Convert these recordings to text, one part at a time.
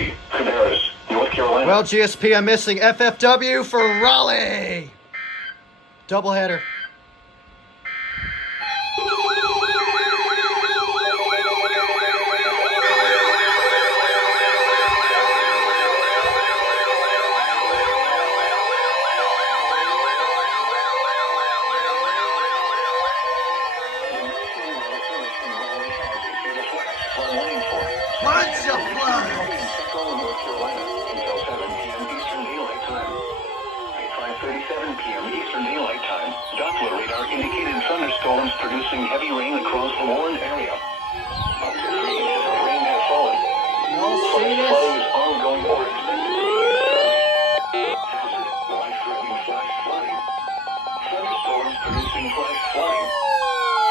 County, Cabarrus, North Carolina. Well, GSP, I'm missing FFW for Raleigh. Doubleheader. Bunch of flags. North Carolina until 7 p.m. Eastern Daylight Time. At 5:37 p.m. Eastern Daylight Time, Doppler radar indicated thunderstorms producing heavy rain across the Warren area. Up to 3 inches of rain has fallen. Y'all see this? Flooding is ongoing or expected to be. Hazard, life-threatening flash flooding. Thunderstorms producing flash flooding.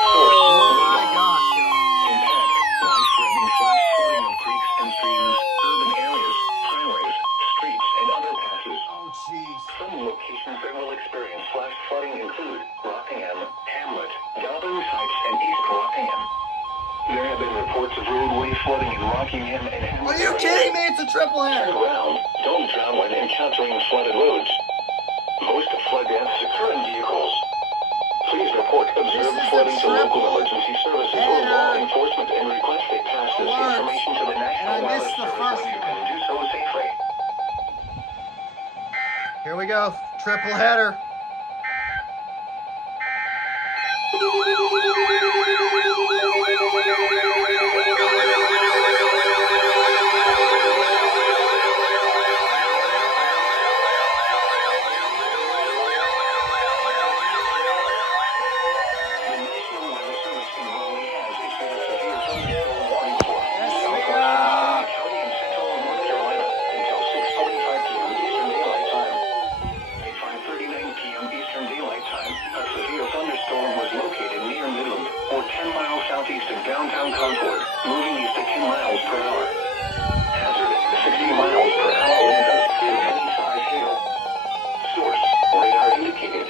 Source, Oh my gosh, y'all. impact, life-threatening flash flooding of creeks and streams, urban areas, highways, streets, and underpasses. Oh, jeez. Some locations that will experience flash flooding include Rockingham, Hamlet, Dobbins Heights, and East Rockingham. There have been reports of roadway flooding in Rockingham and Hamlet. Are you kidding me? It's a triple Turn header. around. Don't drown when encountering flooded roads. Most flood deaths occur in vehicles. Please report This observed is a flooding to local triple emergency services or law header. enforcement and request they pass this Alert. information to the National And I Weather missed the Service first when you one. can do so safely. Here we go. Triple header. The National Weather Service in Raleigh has issued a severe thunderstorm warning for southwestern Yeah. County and central North Carolina until 6:45 p.m. Eastern Daylight Time. At 5:39 p.m. Eastern Daylight Time, a severe thunderstorm was located near Midland, or 10 miles southeast of downtown Concord, moving east at 10 miles per hour. Hazard, 60 miles per hour wind gusts and heavy size hail. Source, radar indicated.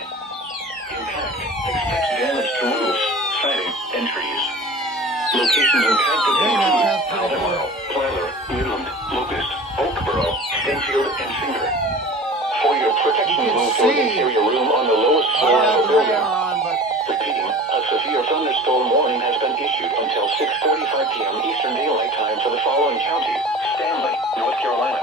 Impact, expect damage to roofs, siding, and trees. Locations impacted include Albemarle, Tyler, Midland, Locust, Oakboro, Stanfield, and Singer. For your protection, You can move for see. interior room on the lowest I floor don't of have a the building. radar on, but Repeating, a severe thunderstorm warning has been issued until 6:45 p.m. Eastern Daylight Time for the following county: Stanley, North Carolina,